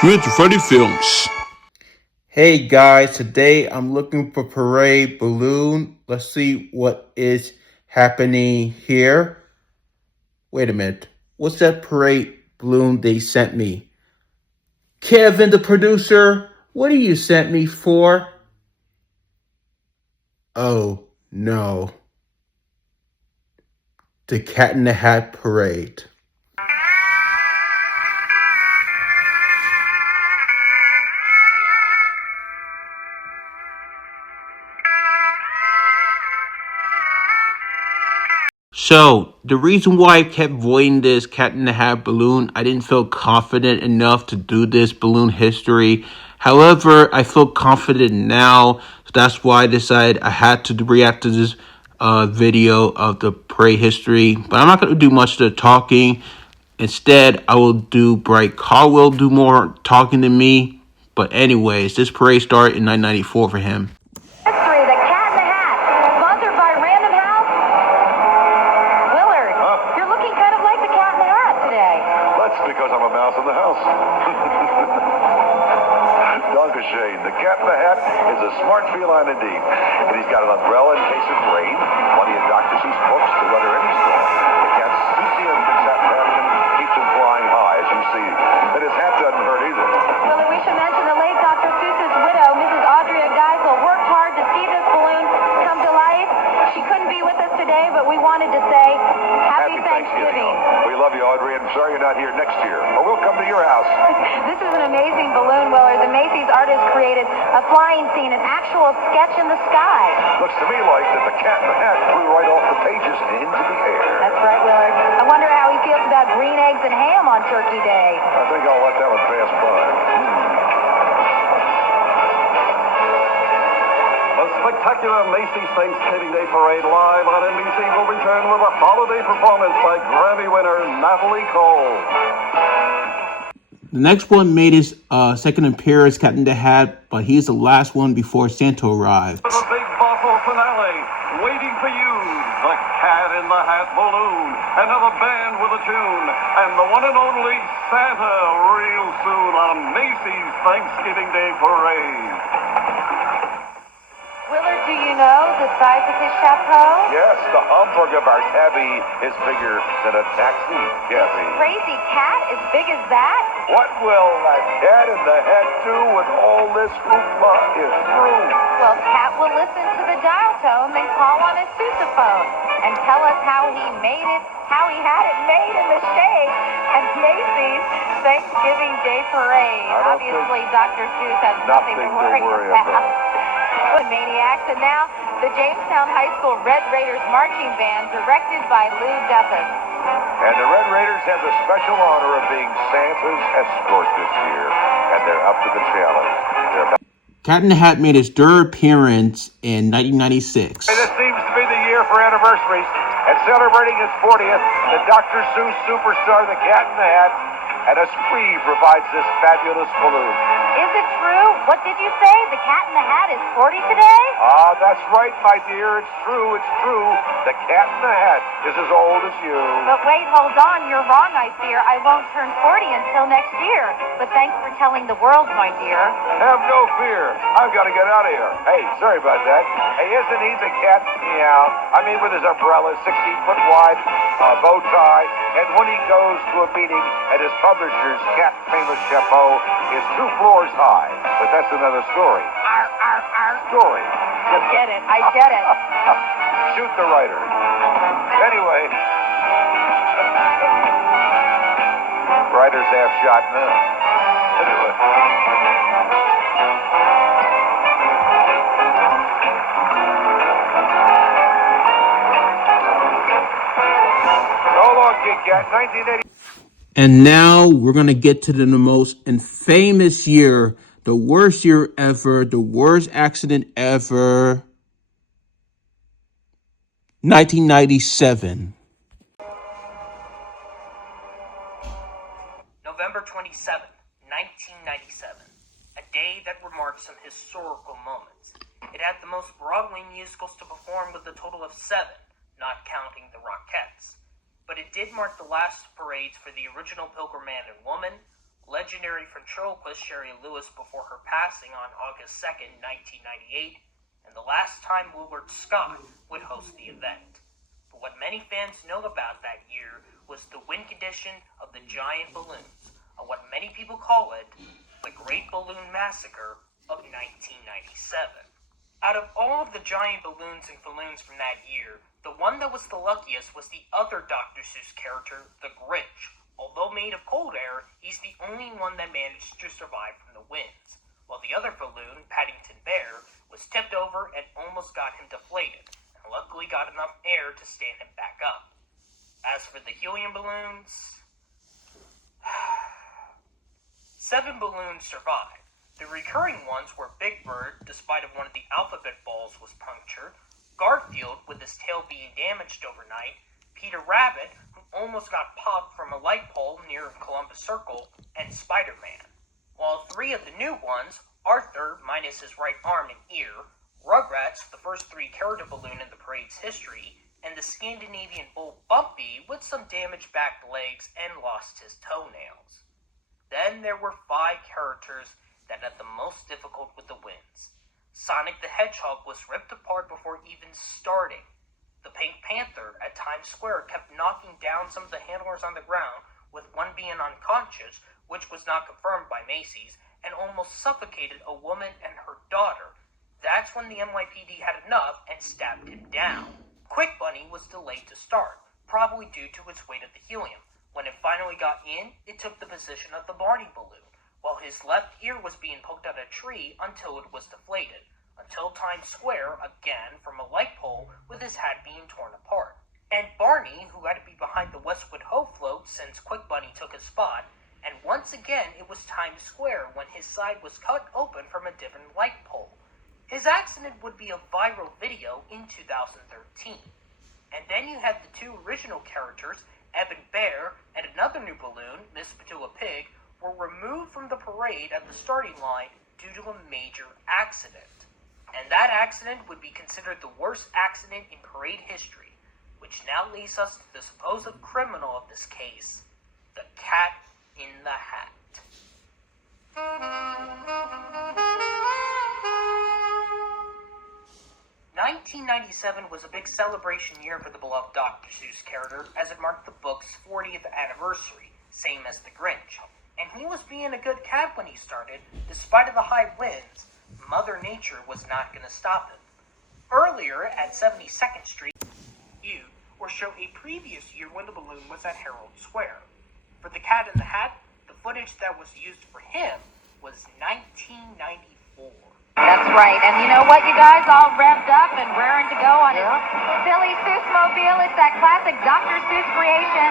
Future Freddy Films. Hey guys, today I'm looking for Parade Balloon. Let's see what is happening here. Wait a minute. What's that Parade Balloon they sent me? Kevin, the producer, what do you sent me for? Oh no. The Cat in the Hat Parade. So, the reason why I kept voiding this Cat in the Hat balloon, I didn't feel confident enough to do this balloon history. However, I feel confident now, so that's why I decided I had to react to this video of the parade history. But I'm not going to do much of the talking. Instead, I will do Bright Caldwell do more talking than me. But anyways, this parade started in 1994 for him. History, the Cat in the Hat, sponsored by Random House. Willard, you're looking kind of like the Cat in the Hat today. That's because I'm a mouse in the house. Dankeschön. The Cat in the Hat is a smart feline indeed. And he's got an umbrella in case of rain, plenty of Dr. Seuss books to weather any storm. The cat's Seussian napkin keeps him flying high, as you see. And his hat doesn't hurt either. Willard, we should mention the late Dr. Seuss's widow, Mrs. Audrey Geisel, worked hard to see this balloon come to life. She couldn't be with us today, but we wanted to say Happy Thanksgiving. We love you, Audrey, and I'm sorry you're not here next year. Or we'll come to your house. This is an amazing balloon, Willard. The Macy's artist created a flying scene, an actual sketch in the sky. Looks to me like that the Cat in the Hat flew right off the pages and into the air. That's right, Willard. I wonder how he feels about green eggs and ham on Turkey Day. I think I'll let that one pass by. The spectacular Macy's Thanksgiving Day Parade live on NBC will return with a holiday performance by Grammy winner Natalie Cole. The next one made his second appearance, Cat in the Hat, but he's the last one before Santa arrived. For the big bottle finale, waiting for you, the Cat in the Hat balloon, another band with a tune, and the one and only Santa real soon on Macy's Thanksgiving Day Parade. Willard, do you know the size of his chapeau? Yes, the Hamburg of our tabby is bigger than a taxi cabby. Crazy cat as big as that? What will that Cat in the Hat do when all this hoopla is through? Well, Cat will listen to the dial tone, then call on his sousaphone and tell us how he made it, how he had it made in the shade at Macy's Thanksgiving Day Parade. Obviously, Dr. Seuss has nothing to worry about. Maniacs, and now the Jamestown High School Red Raiders Marching Band, directed by Lou Duffus. And the Red Raiders have the special honor of being Santa's escort this year, and they're up to the challenge. Cat in the Hat made his third appearance in 1996. This seems to be the year for anniversaries, and celebrating his 40th, the Dr. Seuss superstar, the Cat in the Hat, and Esprit provides this fabulous balloon. Is it true? What did you say? The Cat in the Hat is 40 today? Ah, that's right, my dear. It's true. The Cat in the Hat is as old as you. But wait, hold on. You're wrong, I fear. I won't turn 40 until next year. But thanks for telling the world, my dear. Have no fear. I've got to get out of here. Hey, sorry about that. Hey, isn't he the cat? Meow. I mean, with his umbrella, 16-foot wide, bow tie, and when he goes to a meeting at his publisher's cat famous chapeau is 2 floors high. But that's another story. Our story. I get it. Shoot the writer. Anyway, writer's half shot now. Anyway. So long, Kit Kat. 1980. And now we're going to get to the most infamous year, the worst year ever, the worst accident ever. 1997. November 27th, 1997. A day that remarked some historical moments. It had the most Broadway musicals to perform with a total of 7, not counting the Rockettes. But it did mark the last parades for the original Pilgrim Man and Woman, legendary ventriloquist Sherry Lewis before her passing on August 2nd, 1998, and the last time Willard Scott would host the event. But what many fans know about that year was the win condition of the giant balloons, or what many people call it, the Great Balloon Massacre of 1997. Out of all of the giant balloons and balloons from that year, the one that was the luckiest was the other Dr. Seuss character, the Grinch. Although made of cold air, he's the only one that managed to survive from the winds, while the other balloon, Paddington Bear, was tipped over and almost got him deflated, and luckily got enough air to stand him back up. As for the helium balloons, 7 balloons survived. The recurring ones were Big Bird, despite of one of the alphabet balls was punctured, Garfield, with his tail being damaged overnight, Peter Rabbit, who almost got popped from a light pole near Columbus Circle, and Spider-Man. While 3 of the new ones, Arthur, minus his right arm and ear, Rugrats, the first 3 character balloon in the parade's history, and the Scandinavian bull Bumpy with some damaged back legs and lost his toenails. Then there were 5 characters that had the most difficult with the wins. Sonic the Hedgehog was ripped apart before even starting. The Pink Panther at Times Square kept knocking down some of the handlers on the ground, with one being unconscious, which was not confirmed by Macy's, and almost suffocated a woman and her daughter. That's when the NYPD had enough and stabbed him down. Quick Bunny was delayed to start, probably due to its weight of the helium. When it finally got in, it took the position of the Barney balloon, while his left ear was being poked out of a tree until it was deflated, until Times Square, again from a light pole, with his hat being torn apart. And Barney, who had to be behind the Westwood Ho float since Quick Bunny took his spot, and once again it was Times Square when his side was cut open from a different light pole. His accident would be a viral video in 2013. And then you had the 2 original characters, Evan Bear and another new balloon, Miss Petula Pig, were removed from the parade at the starting line due to a major accident. And that accident would be considered the worst accident in parade history, which now leads us to the supposed criminal of this case, the Cat in the Hat. 1997 was a big celebration year for the beloved Dr. Seuss character, as it marked the book's 40th anniversary, same as the Grinch. And he was being a good cat when he started. Despite of the high winds, Mother Nature was not going to stop him. Earlier, at 72nd Street, or show a previous year when the balloon was at Herald Square. For the Cat in the Hat, the footage that was used for him was 1994. That's right. And you know what, you guys, all revved up and raring to go on his silly Seuss-mobile. It's that classic Dr. Seuss creation,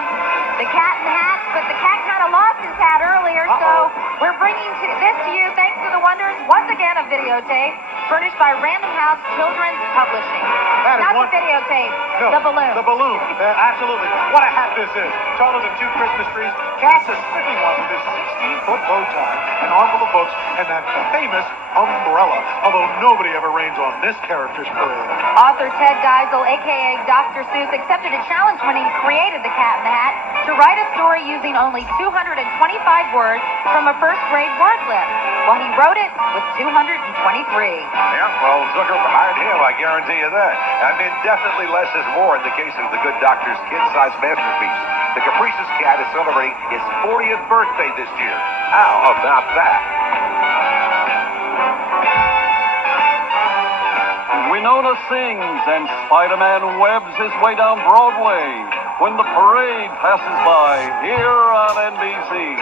the Cat in the Hat. But the cat kind of lost his hat earlier, so we're bringing this to you thanks to the wonders, once again, of videotape furnished by Random House Children's Publishing. That is Not one... the videotape, No, the balloon. The balloon. Absolutely. What a hat this is. Taller than 2 Christmas trees. Cass is slipping one with his 16-foot bow tie, an armful of books, and that famous umbrella. Although nobody ever rains on this character's parade. Author Ted Geisel, a.k.a. Dr. Seuss, accepted a challenge when he created the Cat in the Hat to write a story using only 225 words from a first-grade word list. Well, he wrote it with 223. Yeah, well, Zucker behind him, I guarantee you that. I mean, definitely less is more in the case of the good doctor's kid-sized masterpiece. The Caprice's cat is celebrating his 40th birthday this year. How about that? Winona sings and Spider-Man webs his way down Broadway when the parade passes by here on NBC.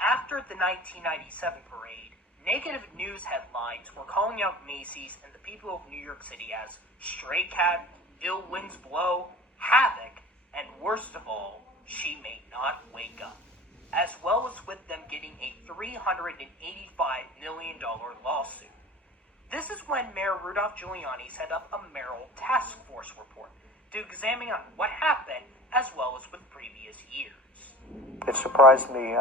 After the 1997 parade, negative news headlines were calling out Macy's and the people of New York City as stray cat, ill winds blow, havoc, and worst of all, she may not wake up. As well as with them getting a $385 million lawsuit. This is when Mayor Rudolph Giuliani set up a mayoral task force report to examine on what happened as well as with previous years. It surprised me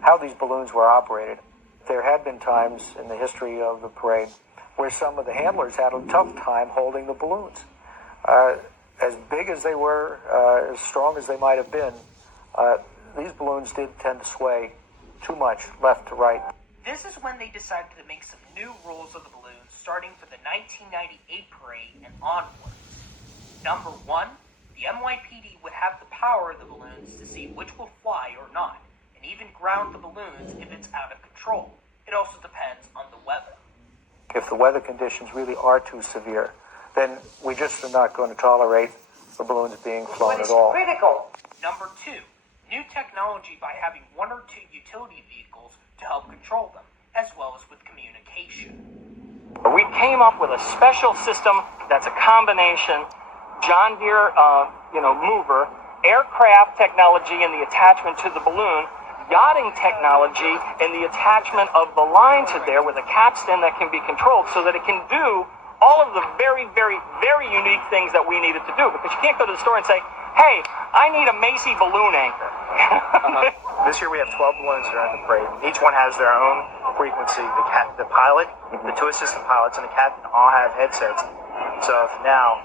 how these balloons were operated. There had been times in the history of the parade where some of the handlers had a tough time holding the balloons. as big as they were, as strong as they might have been, these balloons did tend to sway too much left to right. This is when they decided to make some new rules of the balloons, starting for the 1998 parade and onwards. Number 1, the NYPD would have the power of the balloons to see which will fly or not, and even ground the balloons if it's out of control. It also depends on the weather. If the weather conditions really are too severe, then we just are not going to tolerate the balloons being flown at all. Critical. Number 2, new technology by having 1 or 2 utility vehicles to help control them, as well as with communication. We came up with a special system that's a combination John Deere, mover, aircraft technology and the attachment to the balloon, yachting technology and the attachment of the line to there with a capstan that can be controlled so that it can do all of the very, very, very unique things that we needed to do. Because you can't go to the store and say, hey, I need a Macy balloon anchor. This year we have 12 balloons that are in the parade. Each one has their own frequency. The pilot, the 2 assistant pilots, and the captain all have headsets. So now,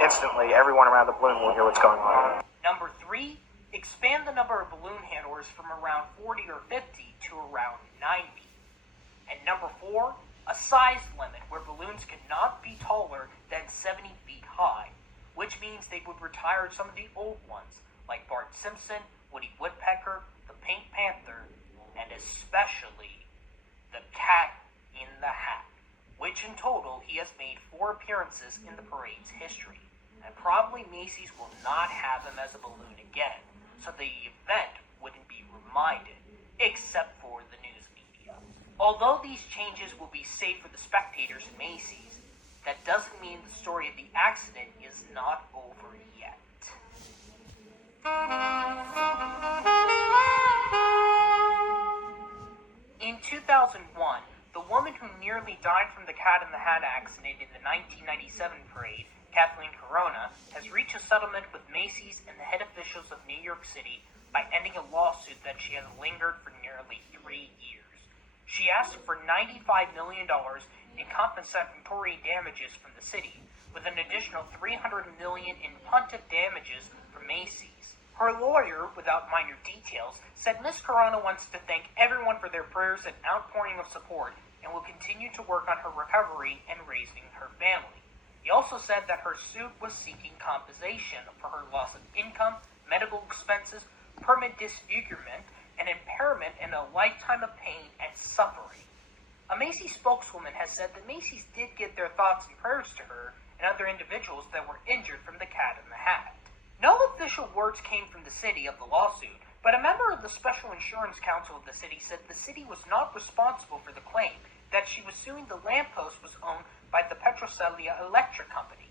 instantly, everyone around the balloon will hear what's going on. Number 3, expand the number of balloon handlers from around 40 or 50 to around 90. And number 4, a size limit where balloons cannot be taller than 70 feet high, which means they would retire some of the old ones, like Bart Simpson, Woody Woodpecker, the Pink Panther, and especially the Cat in the Hat, which in total he has made 4 appearances in the parade's history. And probably Macy's will not have him as a balloon again, so the event wouldn't be reminded, except for the news media. Although these changes will be safe for the spectators in Macy's, that doesn't mean the story of the accident is not over yet. In 2001, the woman who nearly died from the Cat in the Hat accident in the 1997 parade, Kathleen Corona, has reached a settlement with Macy's and the head officials of New York City by ending a lawsuit that she has lingered for nearly 3 years. She asked for $95 million in compensatory damages from the city, with an additional $300 million in punted damages from Macy's. Her lawyer, without minor details, said Ms. Corona wants to thank everyone for their prayers and outpouring of support and will continue to work on her recovery and raising her family. He also said that her suit was seeking compensation for her loss of income, medical expenses, permanent disfigurement, and impairment in a lifetime of pain and suffering. A Macy's spokeswoman has said that Macy's did give their thoughts and prayers to her and other individuals that were injured from the Cat in the Hat. No official words came from the city of the lawsuit, but a member of the Special Insurance Council of the city said the city was not responsible for the claim that she was suing the lamppost was owned by the Petrocelia Electric Company.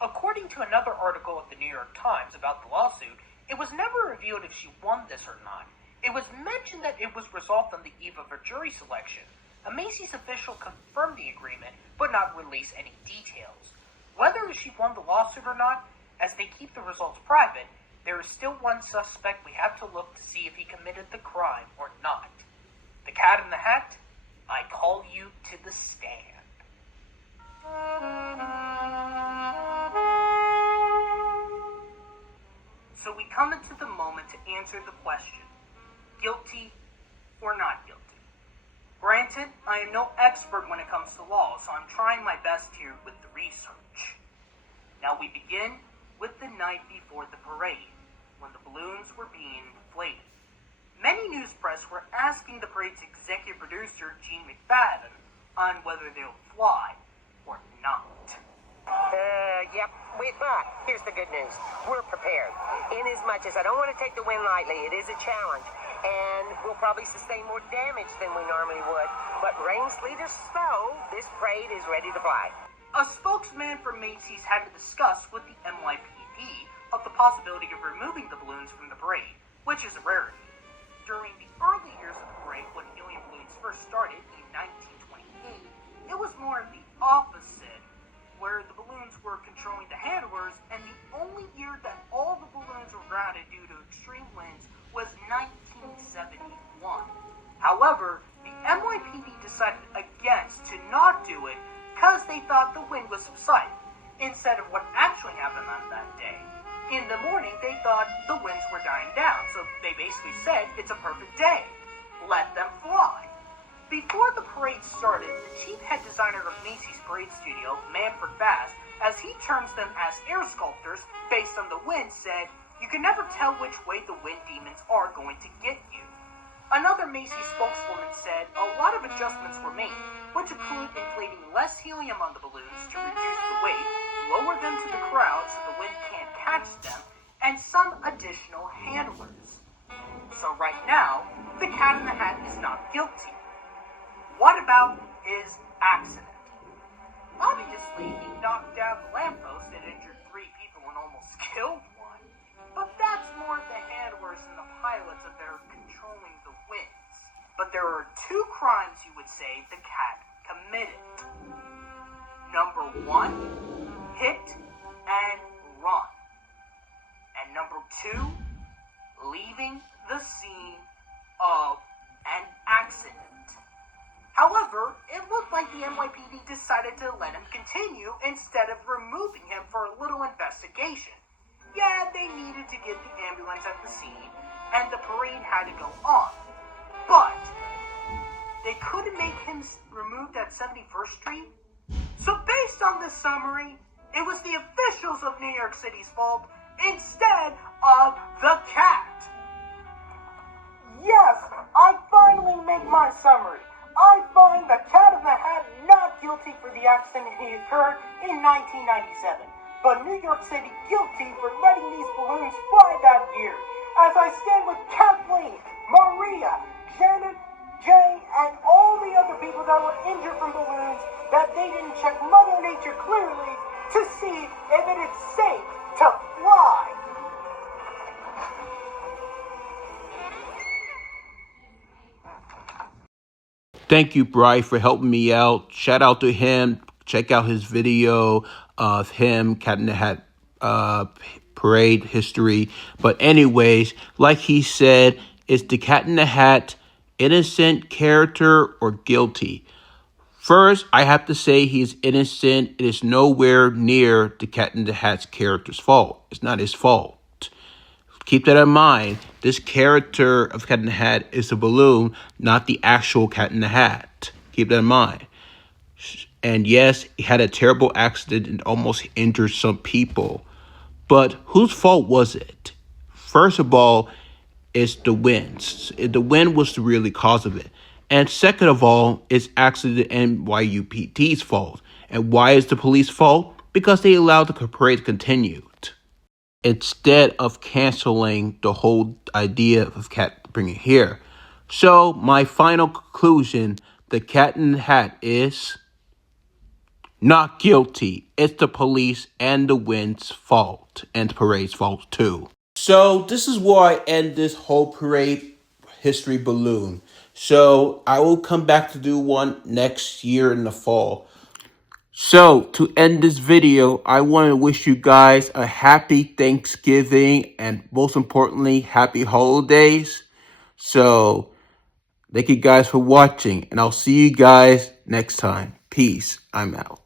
According to another article of the New York Times about the lawsuit, it was never revealed if she won this or not. It was mentioned that it was resolved on the eve of her jury selection. A Macy's official confirmed the agreement, but not release any details. Whether she won the lawsuit or not, as they keep the results private, there is still one suspect we have to look to see if he committed the crime or not. The Cat in the Hat, I call you to the stand. So we come into the moment to answer the question, guilty or not guilty? Granted, I am no expert when it comes to law, so I'm trying my best here with the research. Now we begin with the night before the parade, when the balloons were being inflated. Many news press were asking the parade's executive producer, Gene McFadden, on whether they'll fly or not. Yep, but here's the good news. We're prepared. Inasmuch as I don't want to take the win lightly, it is a challenge, and we'll probably sustain more damage than we normally would. But rain, sleet, or snow, this parade is ready to fly. A spokesman for Macy's had to discuss with the NYPD of the possibility of removing the balloons from the parade, which is a rarity. During the early years of the parade, when helium balloons first started in 1928, it was more of the opposite, where the balloons were controlling the handlers, and the only year that all the balloons were grounded due to extreme winds was 1971. However, the NYPD decided against to not do it because they thought the wind was subsiding, instead of what actually happened on that day. thought the winds were dying down, so they basically said it's a perfect day. Let them fly. Before the parade started, the chief head designer of Macy's Parade Studio, Manfred Bass, as he terms them as air sculptors based on the wind, said, "You can never tell which way the wind demons are going to get you." Another Macy's spokeswoman said a lot of adjustments were made, which include inflating less helium on the balloons to reduce the weight, lower them to the crowd so the wind can't catch them, and some additional handlers. So right now, the Cat in the Hat is not guilty. What about his accident? Obviously, he knocked down the lamppost and injured 3 people and almost killed one. But that's more of the handlers and the pilots that are controlling the winds. But there are 2 crimes you would say the cat committed. Number 1, hit and run. And number 2, leaving the scene of an accident. However, it looked like the NYPD decided to let him continue instead of removing him for a little investigation. Yeah, they needed to get the ambulance at the scene, and the parade had to go on. But they couldn't make him removed at 71st Street. So based on this summary, it was the officials of New York City's fault instead of the cat. Yes, I finally make my summary. I find the Cat in the Hat not guilty for the accident he occurred in 1997, but New York City guilty for letting these balloons fly that year. As I stand with Kathleen, Maria, Janet, Jay, and all the other people that were injured from balloons, that they didn't check Mother Nature clearly to see if it is safe to fly. Thank you, Bry, for helping me out. Shout out to him. Check out his video of him, Cat in the Hat parade history. But anyways, like he said, is the Cat in the Hat innocent character or guilty? First, I have to say he is innocent. It is nowhere near the Cat in the Hat's character's fault. It's not his fault. Keep that in mind. This character of Cat in the Hat is a balloon, not the actual Cat in the Hat. Keep that in mind. And yes, he had a terrible accident and almost injured some people. But whose fault was it? First of all, it's the winds. The wind was the really cause of it. And second of all, it's actually the NYPD's fault. And why is the police fault? Because they allowed the parade to continue instead of canceling the whole idea of cat bringing here. So my final conclusion, the Cat in the Hat is not guilty. It's the police and the wind's fault, and the parade's fault too. So this is where I end this whole parade history balloon. So I will come back to do one next year in the fall. So to end this video, I want to wish you guys a happy Thanksgiving and most importantly, happy holidays. So thank you guys for watching, and I'll see you guys next time. Peace. I'm out.